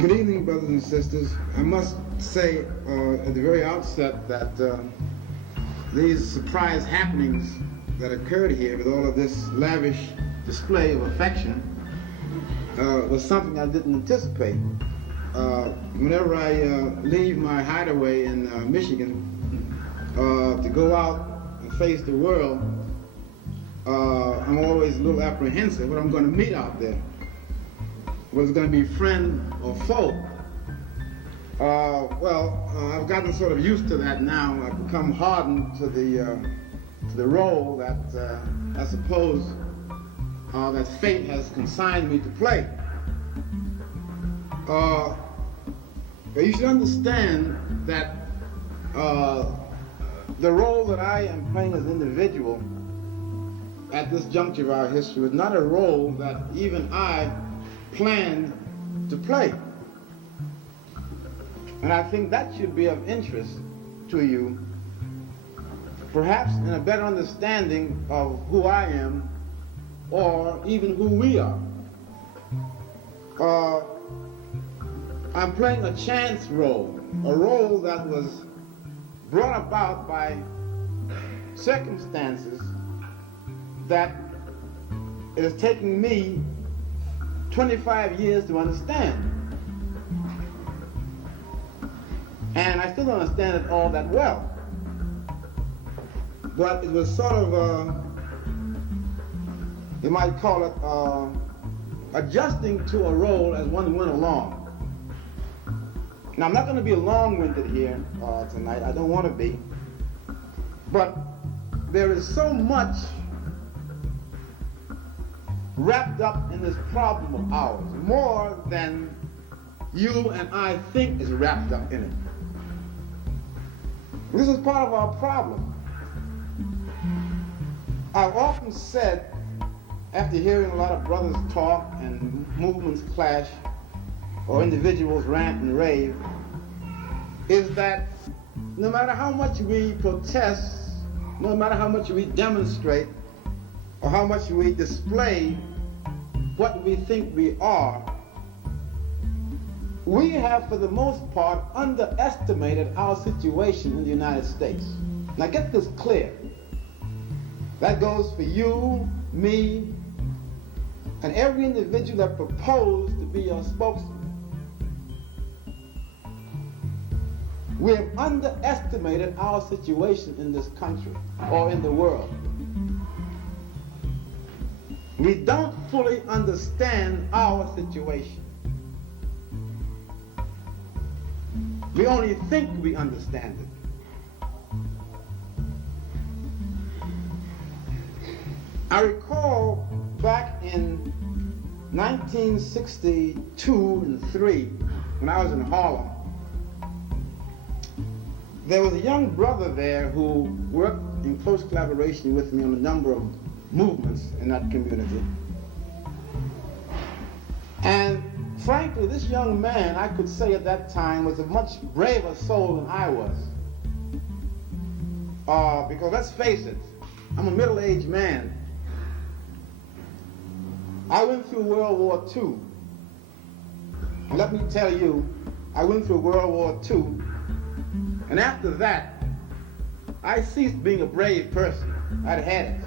Good evening, brothers and sisters. I must say at the very outset that these surprise happenings that occurred here with all of this lavish display of affection was something I didn't anticipate. Whenever I leave my hideaway in Michigan to go out and face the world, I'm always a little apprehensive what I'm going to meet out there. Was it going to be friend or foe? I've gotten sort of used to that now. I've become hardened to the role that I suppose that fate has consigned me to play. But you should understand that the role that I am playing as an individual at this juncture of our history is not a role that even I planned to play. And I think that should be of interest to you, perhaps in a better understanding of who I am or even who we are. I'm playing a chance role, a role that was brought about by circumstances that it is taking me 25 years to understand. And I still don't understand it all that well. But it was sort of, you might call it, adjusting to a role as one went along. Now, I'm not going to be long-winded here tonight. I don't want to be. But there is so much wrapped up in this problem of ours, more than you and I think is wrapped up in it. This is part of our problem. I've often said, after hearing a lot of brothers talk and movements clash, or individuals rant and rave, is that no matter how much we protest, no matter how much we demonstrate, or how much we display what we think we are, we have, for the most part, underestimated our situation in the United States. Now get this clear. That goes for you, me, and every individual that proposed to be your spokesman. We have underestimated our situation in this country or in the world. We don't fully understand our situation. We only think we understand it. I recall back in 1962 and 3, when I was in Harlem, there was a young brother there who worked in close collaboration with me on a number of movements in that community. And frankly, this young man, I could say at that time, was a much braver soul than I was. Because let's face it, I'm a middle-aged man. I went through World War II. And let me tell you, I went through World War II. And after that, I ceased being a brave person. I'd had it.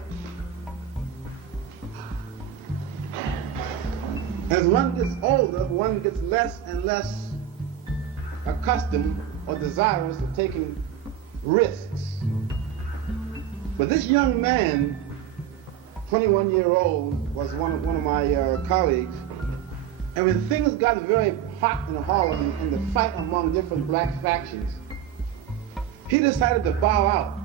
As one gets older, one gets less and less accustomed or desirous of taking risks. But this young man, 21-year-old, was one of my colleagues. And when things got very hot in Harlem in the fight among different black factions, he decided to bow out.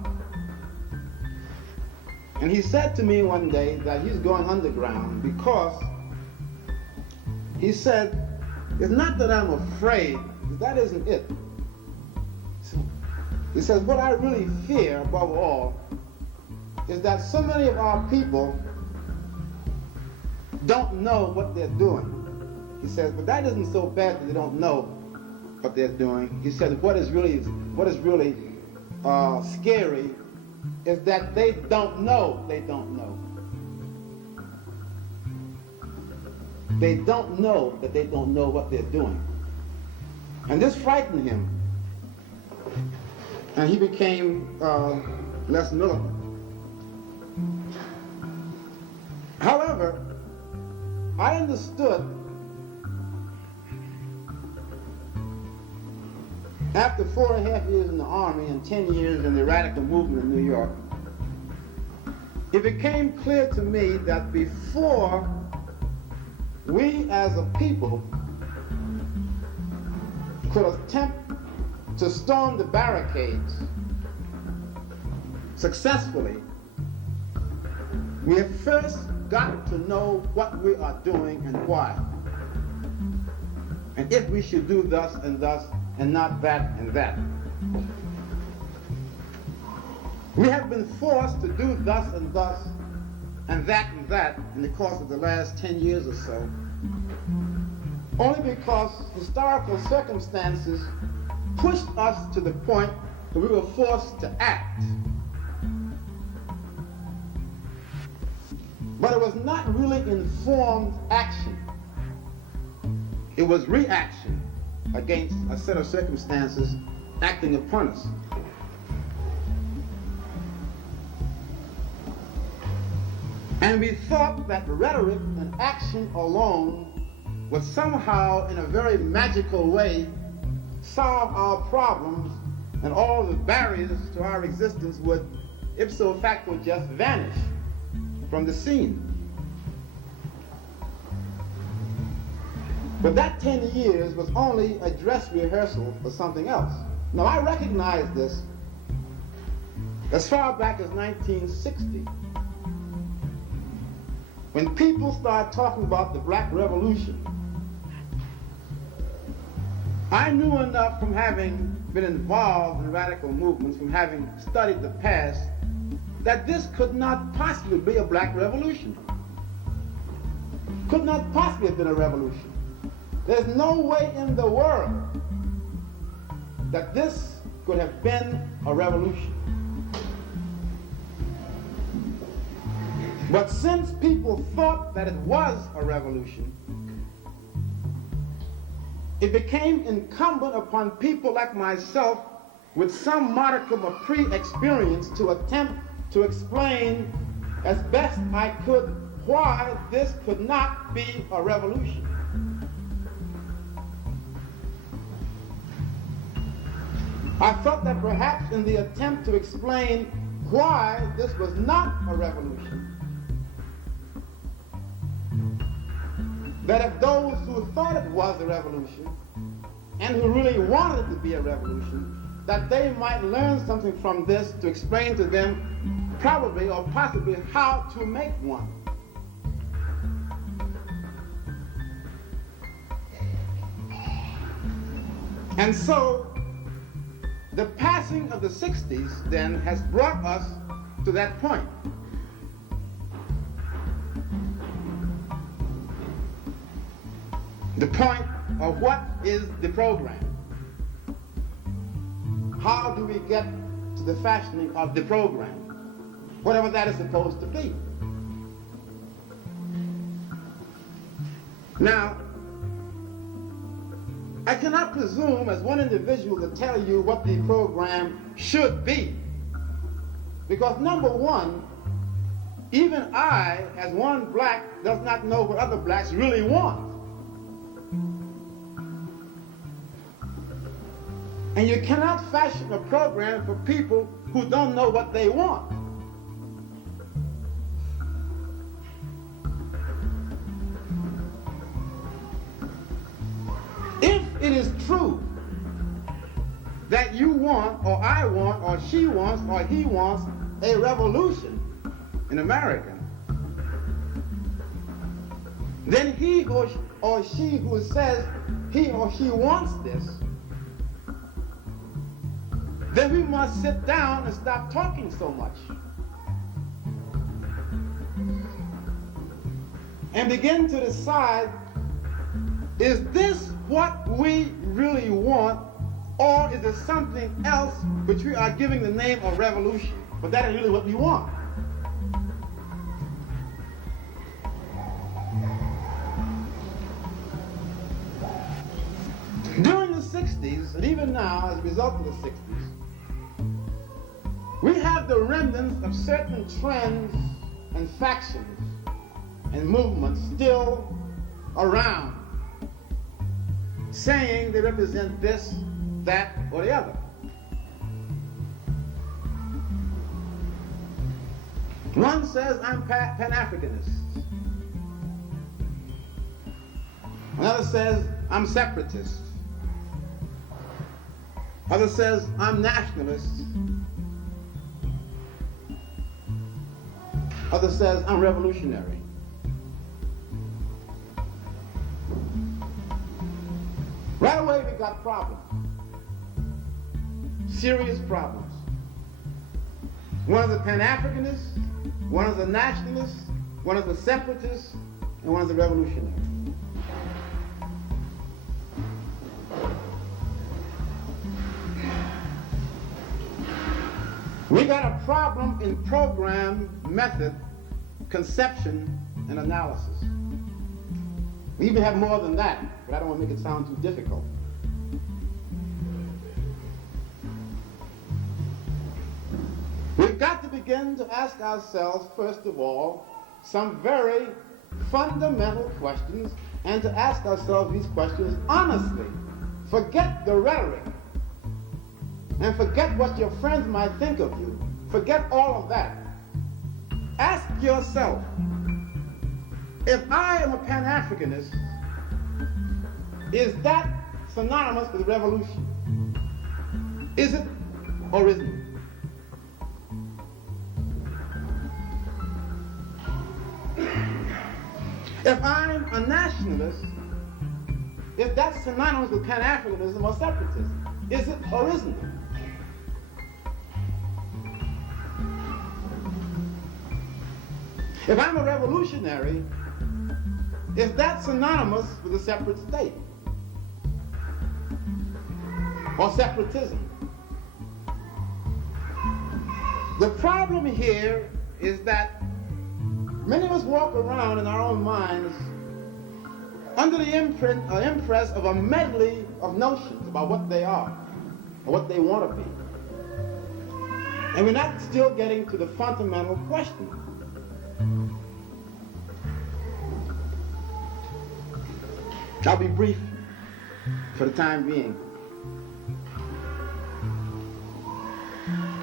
And he said to me one day that he's going underground because he said, it's not that I'm afraid, that isn't it. He says, what I really fear above all is that so many of our people don't know what they're doing. He says, but that isn't so bad that they don't know what they're doing. He said, what is really scary is that they don't know they don't know. They don't know that they don't know what they're doing. And this frightened him. And he became less militant. However, I understood after 4.5 years in the Army and 10 years in the radical movement in New York, it became clear to me that before we as a people could attempt to storm the barricades successfully, we have first got to know what we are doing and why. And if we should do thus and thus and not that and that. We have been forced to do thus and thus and that in the course of the last 10 years or so, only because historical circumstances pushed us to the point where we were forced to act. But it was not really informed action. It was reaction against a set of circumstances acting upon us. And we thought that rhetoric and action alone would somehow, in a very magical way, solve our problems, and all the barriers to our existence would ipso facto just vanish from the scene. But that 10 years was only a dress rehearsal for something else. Now, I recognize this as far back as 1960, when people started talking about the Black Revolution. I knew enough from having been involved in radical movements, from having studied the past, that this could not possibly be a Black revolution. Could not possibly have been a revolution. There's no way in the world that this could have been a revolution. But since people thought that it was a revolution, it became incumbent upon people like myself with some modicum of pre-experience to attempt to explain as best I could why this could not be a revolution. I felt that perhaps in the attempt to explain why this was not a revolution, that if those who thought it was a revolution and who really wanted it to be a revolution, that they might learn something from this to explain to them probably or possibly how to make one. And so the passing of the 60s then has brought us to that point. The point of what is the program? How do we get to the fashioning of the program? Whatever that is supposed to be. Now, I cannot presume as one individual to tell you what the program should be. Because number one, even I, as one black, does not know what other blacks really want. And you cannot fashion a program for people who don't know what they want. If it is true that you want, or I want, or she wants, or he wants a revolution in America, then he or she who says he or she wants this, then we must sit down and stop talking so much and begin to decide, is this what we really want, or is it something else which we are giving the name of revolution, but that is really what we want? During the 60s, and even now, as a result of the 60s, we have the remnants of certain trends and factions and movements still around, saying they represent this, that, or the other. One says, I'm Pan-Africanist. Another says, I'm separatist. Other says, I'm nationalist. Other says, I'm revolutionary. Right away, we got problems. Serious problems. One is a Pan-Africanist, one is a nationalist, one is a separatist, and one is a revolutionary. We got a problem in program, method, conception, and analysis. We even have more than that, but I don't want to make it sound too difficult. We've got to begin to ask ourselves, first of all, some very fundamental questions, and to ask ourselves these questions honestly. Forget the rhetoric, and forget what your friends might think of you. Forget all of that. Ask yourself, if I am a Pan-Africanist, is that synonymous with revolution? Is it or isn't it? If I'm a nationalist, if that's synonymous with Pan-Africanism or separatism, is it or isn't it? If I'm a revolutionary, is that synonymous with a separate state or separatism? The problem here is that many of us walk around in our own minds under the imprint or impress of a medley of notions about what they are or what they want to be. And we're not still getting to the fundamental question. I'll be brief for the time being.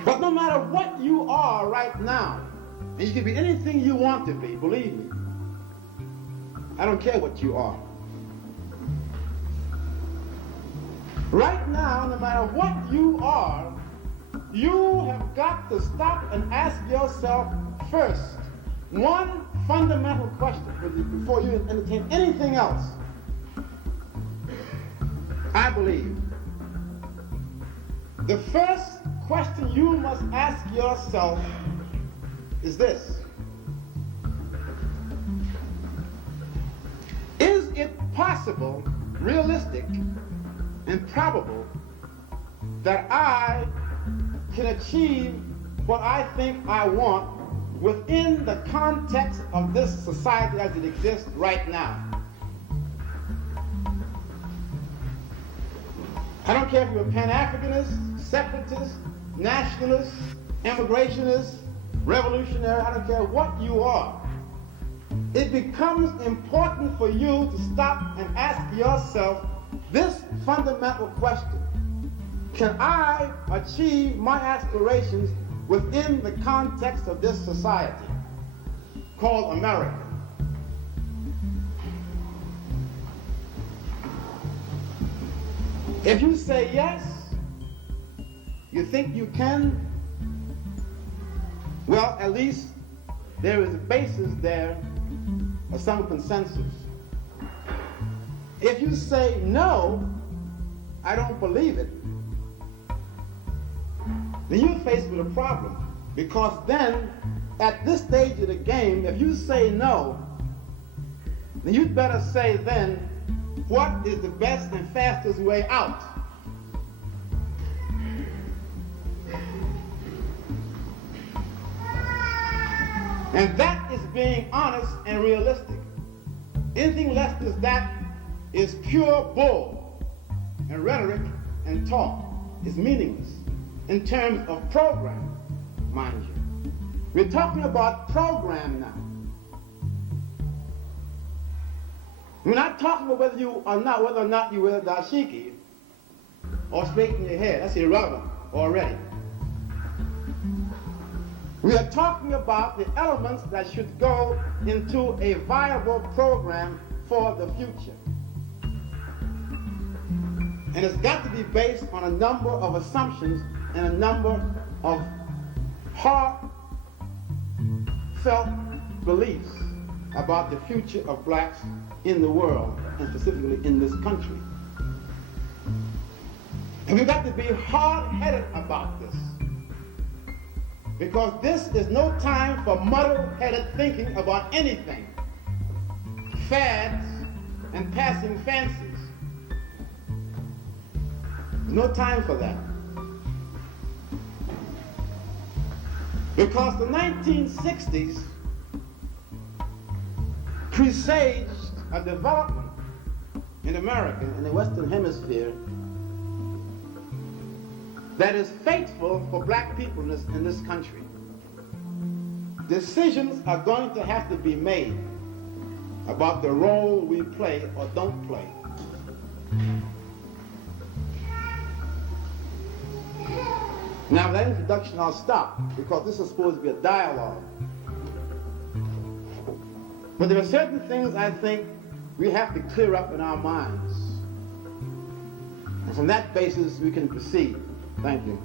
But no matter what you are right now, and you can be anything you want to be, believe me, I don't care what you are. Right now, no matter what you are, you have got to stop and ask yourself first one fundamental question before you entertain anything else. I believe the first question you must ask yourself is this: is it possible, realistic, and probable that I can achieve what I think I want within the context of this society as it exists right now? I don't care if you're a Pan-Africanist, separatist, nationalist, immigrationist, revolutionary, I don't care what you are. It becomes important for you to stop and ask yourself this fundamental question: can I achieve my aspirations within the context of this society called America? If you say yes, you think you can, well, at least there is a basis there of some consensus. If you say no, I don't believe it, then you're faced with a problem. Because then, at this stage of the game, if you say no, then you'd better say then, what is the best and fastest way out? And that is being honest and realistic. Anything less than that is pure bull and rhetoric and talk is meaningless in terms of program, mind you. We're talking about program now. We're not talking about whether or not you wear a dashiki or straighten your hair. That's irrelevant already. We are talking about the elements that should go into a viable program for the future. And it's got to be based on a number of assumptions and a number of heartfelt beliefs about the future of blacks in the world, and specifically in this country. And we've got to be hard-headed about this, because this is no time for muddle-headed thinking about anything, fads and passing fancies. No time for that. Because the 1960s presaged a development in America, in the Western Hemisphere, that is fateful for black people in this country. Decisions are going to have to be made about the role we play or don't play. Now, with that introduction, I'll stop, because this is supposed to be a dialogue. But there are certain things I think we have to clear up in our minds. And from that basis, we can proceed. Thank you.